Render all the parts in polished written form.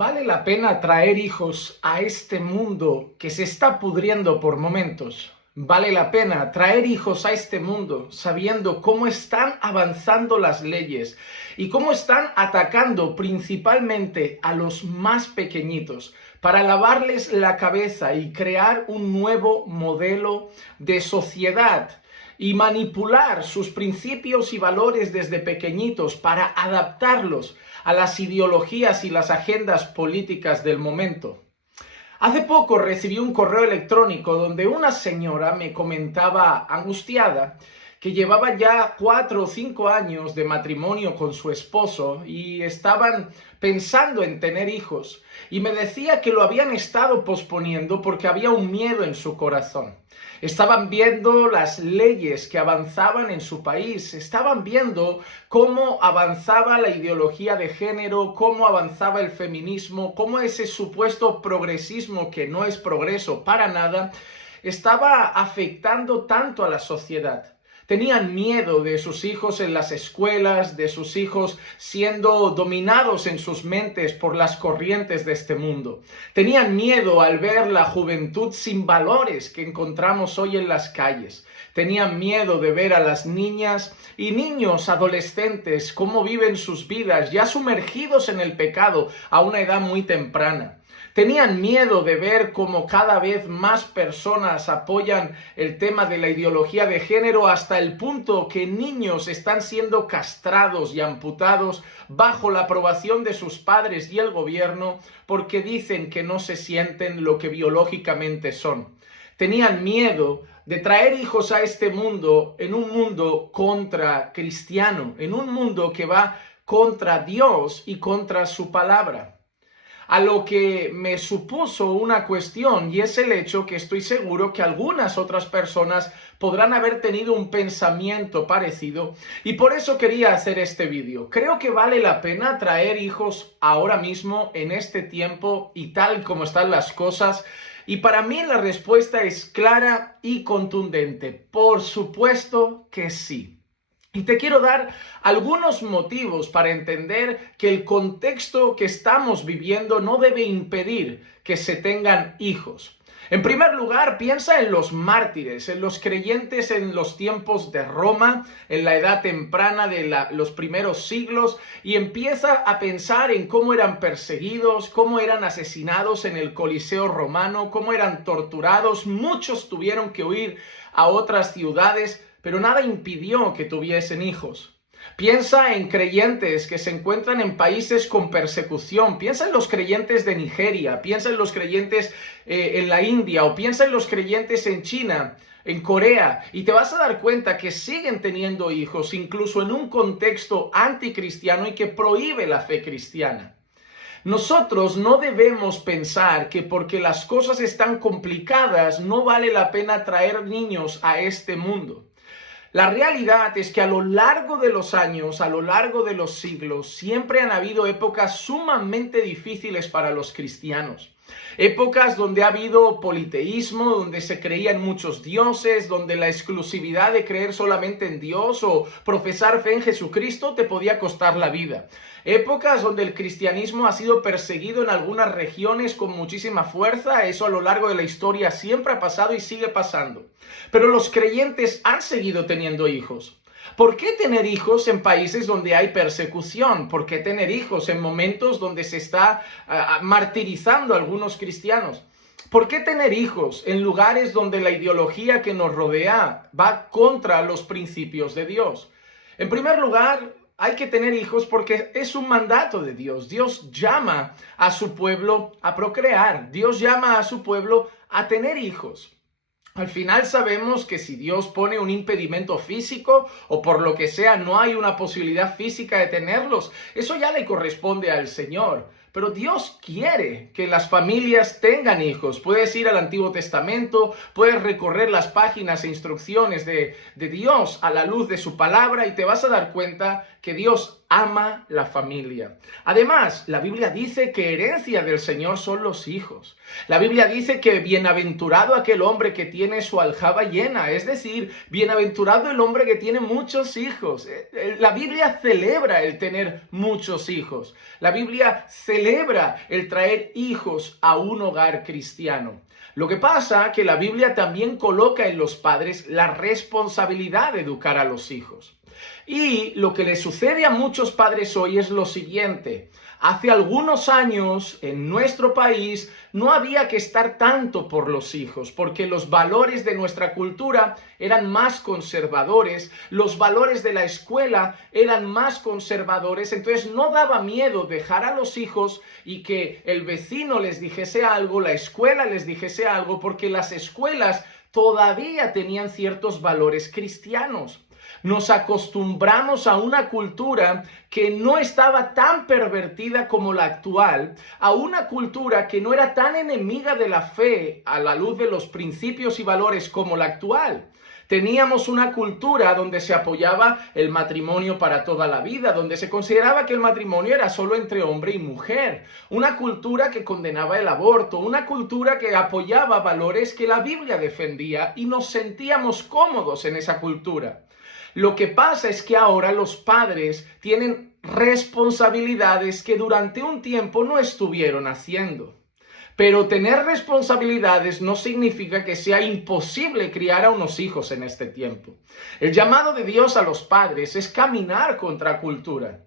¿Vale la pena traer hijos a este mundo que se está pudriendo por momentos? ¿Vale la pena traer hijos a este mundo sabiendo cómo están avanzando las leyes y cómo están atacando principalmente a los más pequeñitos para lavarles la cabeza y crear un nuevo modelo de sociedad y manipular sus principios y valores desde pequeñitos para adaptarlos a las ideologías y las agendas políticas del momento? Hace poco recibí un correo electrónico donde una señora me comentaba angustiada que llevaba ya 4 o 5 años de matrimonio con su esposo y estaban pensando en tener hijos. Y me decía que lo habían estado posponiendo porque había un miedo en su corazón. Estaban viendo las leyes que avanzaban en su país, estaban viendo cómo avanzaba la ideología de género, cómo avanzaba el feminismo, cómo ese supuesto progresismo que no es progreso para nada, estaba afectando tanto a la sociedad. Tenían miedo de sus hijos en las escuelas, de sus hijos siendo dominados en sus mentes por las corrientes de este mundo. Tenían miedo al ver la juventud sin valores que encontramos hoy en las calles. Tenían miedo de ver a las niñas y niños adolescentes cómo viven sus vidas ya sumergidos en el pecado a una edad muy temprana. Tenían miedo de ver cómo cada vez más personas apoyan el tema de la ideología de género hasta el punto que niños están siendo castrados y amputados bajo la aprobación de sus padres y el gobierno porque dicen que no se sienten lo que biológicamente son. Tenían miedo de traer hijos a este mundo en un mundo contra cristiano, en un mundo que va contra Dios y contra su palabra. A lo que me supuso una cuestión, y es el hecho que estoy seguro que algunas otras personas podrán haber tenido un pensamiento parecido, y por eso quería hacer este vídeo. Creo que vale la pena traer hijos ahora mismo, en este tiempo y tal como están las cosas, y para mí la respuesta es clara y contundente. Por supuesto que sí. Y te quiero dar algunos motivos para entender que el contexto que estamos viviendo no debe impedir que se tengan hijos. En primer lugar, piensa en los mártires, en los creyentes en los tiempos de Roma, en la edad temprana de los primeros siglos, y empieza a pensar en cómo eran perseguidos, cómo eran asesinados en el Coliseo romano, cómo eran torturados. Muchos tuvieron que huir a otras ciudades, pero nada impidió que tuviesen hijos. Piensa en creyentes que se encuentran en países con persecución. Piensa en los creyentes de Nigeria, piensa en los creyentes en la India, o piensa en los creyentes en China, en Corea, y te vas a dar cuenta que siguen teniendo hijos, incluso en un contexto anticristiano y que prohíbe la fe cristiana. Nosotros no debemos pensar que porque las cosas están complicadas no vale la pena traer niños a este mundo. La realidad es que a lo largo de los años, a lo largo de los siglos, siempre han habido épocas sumamente difíciles para los cristianos. Épocas donde ha habido politeísmo, donde se creían muchos dioses, donde la exclusividad de creer solamente en Dios o profesar fe en Jesucristo te podía costar la vida. Épocas donde el cristianismo ha sido perseguido en algunas regiones con muchísima fuerza. Eso a lo largo de la historia siempre ha pasado y sigue pasando. Pero los creyentes han seguido teniendo hijos. ¿Por qué tener hijos en países donde hay persecución? ¿Por qué tener hijos en momentos donde se está martirizando a algunos cristianos? ¿Por qué tener hijos en lugares donde la ideología que nos rodea va contra los principios de Dios? En primer lugar, hay que tener hijos porque es un mandato de Dios. Dios llama a su pueblo a procrear. Dios llama a su pueblo a tener hijos. Al final sabemos que si Dios pone un impedimento físico o por lo que sea no hay una posibilidad física de tenerlos, eso ya le corresponde al Señor. Pero Dios quiere que las familias tengan hijos. Puedes ir al Antiguo Testamento, puedes recorrer las páginas e instrucciones de Dios a la luz de su palabra y te vas a dar cuenta que Dios ama la familia. Además, la Biblia dice que herencia del Señor son los hijos. La Biblia dice que bienaventurado aquel hombre que tiene su aljaba llena, es decir, bienaventurado el hombre que tiene muchos hijos. La Biblia celebra el tener muchos hijos. La Biblia celebra el traer hijos a un hogar cristiano. Lo que pasa es que la Biblia también coloca en los padres la responsabilidad de educar a los hijos. Y lo que le sucede a muchos padres hoy es lo siguiente. Hace algunos años en nuestro país no había que estar tanto por los hijos, porque los valores de nuestra cultura eran más conservadores, los valores de la escuela eran más conservadores, entonces no daba miedo dejar a los hijos y que el vecino les dijese algo, la escuela les dijese algo, porque las escuelas todavía tenían ciertos valores cristianos. Nos acostumbramos a una cultura que no estaba tan pervertida como la actual, a una cultura que no era tan enemiga de la fe a la luz de los principios y valores como la actual. Teníamos una cultura donde se apoyaba el matrimonio para toda la vida, donde se consideraba que el matrimonio era solo entre hombre y mujer. Una cultura que condenaba el aborto, una cultura que apoyaba valores que la Biblia defendía y nos sentíamos cómodos en esa cultura. Lo que pasa es que ahora los padres tienen responsabilidades que durante un tiempo no estuvieron haciendo. Pero tener responsabilidades no significa que sea imposible criar a unos hijos en este tiempo. El llamado de Dios a los padres es caminar contra cultura.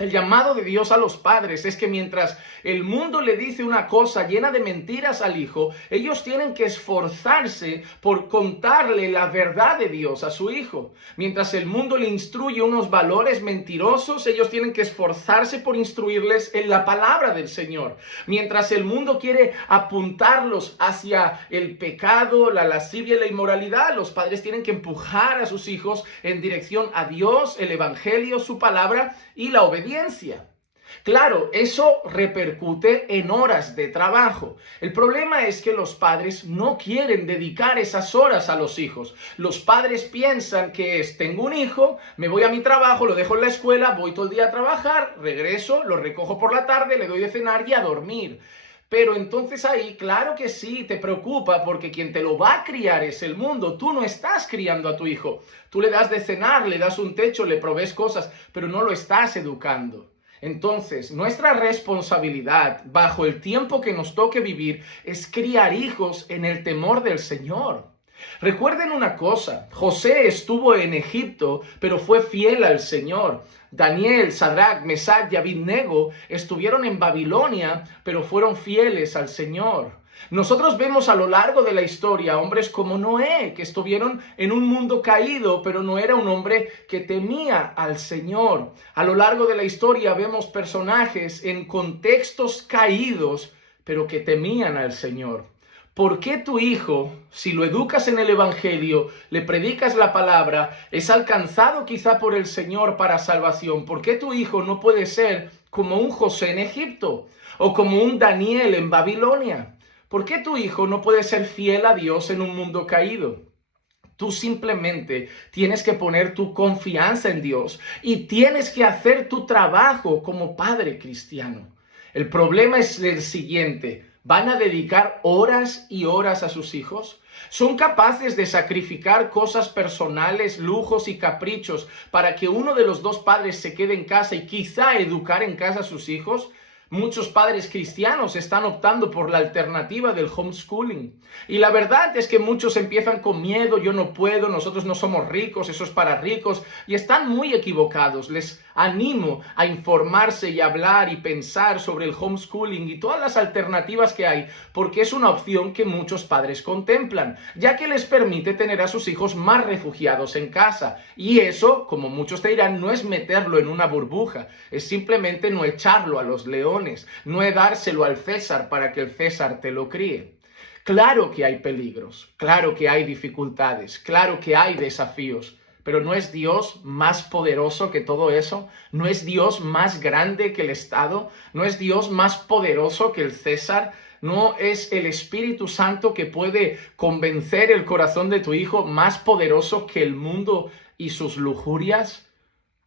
El llamado de Dios a los padres es que mientras el mundo le dice una cosa llena de mentiras al hijo, ellos tienen que esforzarse por contarle la verdad de Dios a su hijo. Mientras el mundo le instruye unos valores mentirosos, ellos tienen que esforzarse por instruirles en la palabra del Señor. Mientras el mundo quiere apuntarlos hacia el pecado, la lascivia y la inmoralidad, los padres tienen que empujar a sus hijos en dirección a Dios, el Evangelio, su palabra y la obediencia. Claro, eso repercute en horas de trabajo. El problema es que los padres no quieren dedicar esas horas a los hijos. Los padres piensan que tengo un hijo, me voy a mi trabajo, lo dejo en la escuela, voy todo el día a trabajar, regreso, lo recojo por la tarde, le doy de cenar y a dormir. Pero entonces ahí, claro que sí, te preocupa porque quien te lo va a criar es el mundo. Tú no estás criando a tu hijo. Tú le das de cenar, le das un techo, le provees cosas, pero no lo estás educando. Entonces, nuestra responsabilidad bajo el tiempo que nos toque vivir es criar hijos en el temor del Señor. Recuerden una cosa, José estuvo en Egipto, pero fue fiel al Señor. Daniel, Sadrach, Mesach y Abednego estuvieron en Babilonia, pero fueron fieles al Señor. Nosotros vemos a lo largo de la historia hombres como Noé, que estuvieron en un mundo caído, pero no era un hombre que temía al Señor. A lo largo de la historia vemos personajes en contextos caídos, pero que temían al Señor. ¿Por qué tu hijo, si lo educas en el Evangelio, le predicas la palabra, es alcanzado quizá por el Señor para salvación? ¿Por qué tu hijo no puede ser como un José en Egipto o como un Daniel en Babilonia? ¿Por qué tu hijo no puede ser fiel a Dios en un mundo caído? Tú simplemente tienes que poner tu confianza en Dios y tienes que hacer tu trabajo como padre cristiano. El problema es el siguiente. ¿Van a dedicar horas y horas a sus hijos? ¿Son capaces de sacrificar cosas personales, lujos y caprichos para que uno de los dos padres se quede en casa y quizá educar en casa a sus hijos? Muchos padres cristianos están optando por la alternativa del homeschooling. Y la verdad es que muchos empiezan con miedo, yo no puedo, nosotros no somos ricos, eso es para ricos. Y están muy equivocados. Les animo a informarse y hablar y pensar sobre el homeschooling y todas las alternativas que hay, porque es una opción que muchos padres contemplan, ya que les permite tener a sus hijos más refugiados en casa. Y eso, como muchos te dirán, no es meterlo en una burbuja, es simplemente no echarlo a los leones, no es dárselo al César para que el César te lo críe. Claro que hay peligros, claro que hay dificultades, claro que hay desafíos, pero ¿no es Dios más poderoso que todo eso? ¿No es Dios más grande que el Estado? ¿No es Dios más poderoso que el César? ¿No es el Espíritu Santo que puede convencer el corazón de tu hijo más poderoso que el mundo y sus lujurias?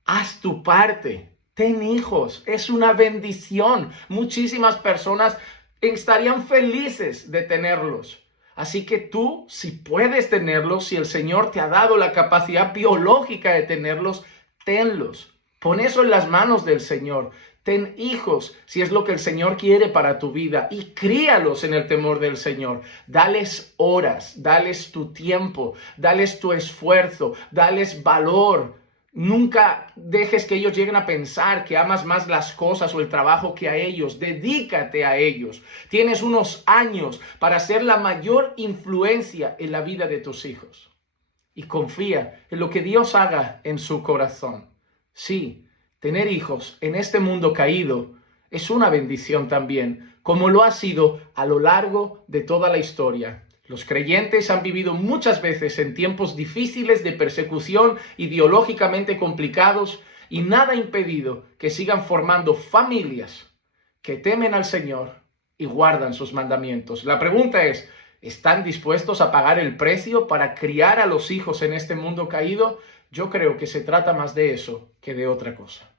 Haz tu parte. Ten hijos, es una bendición. Muchísimas personas estarían felices de tenerlos. Así que tú, si puedes tenerlos, si el Señor te ha dado la capacidad biológica de tenerlos, tenlos. Pon eso en las manos del Señor. Ten hijos, si es lo que el Señor quiere para tu vida, y críalos en el temor del Señor. Dales horas, dales tu tiempo, dales tu esfuerzo, dales valor. Nunca dejes que ellos lleguen a pensar que amas más las cosas o el trabajo que a ellos. Dedícate a ellos. Tienes unos años para ser la mayor influencia en la vida de tus hijos. Y confía en lo que Dios haga en su corazón. Sí, tener hijos en este mundo caído es una bendición también, como lo ha sido a lo largo de toda la historia. Los creyentes han vivido muchas veces en tiempos difíciles de persecución, ideológicamente complicados, y nada ha impedido que sigan formando familias que temen al Señor y guardan sus mandamientos. La pregunta es, ¿están dispuestos a pagar el precio para criar a los hijos en este mundo caído? Yo creo que se trata más de eso que de otra cosa.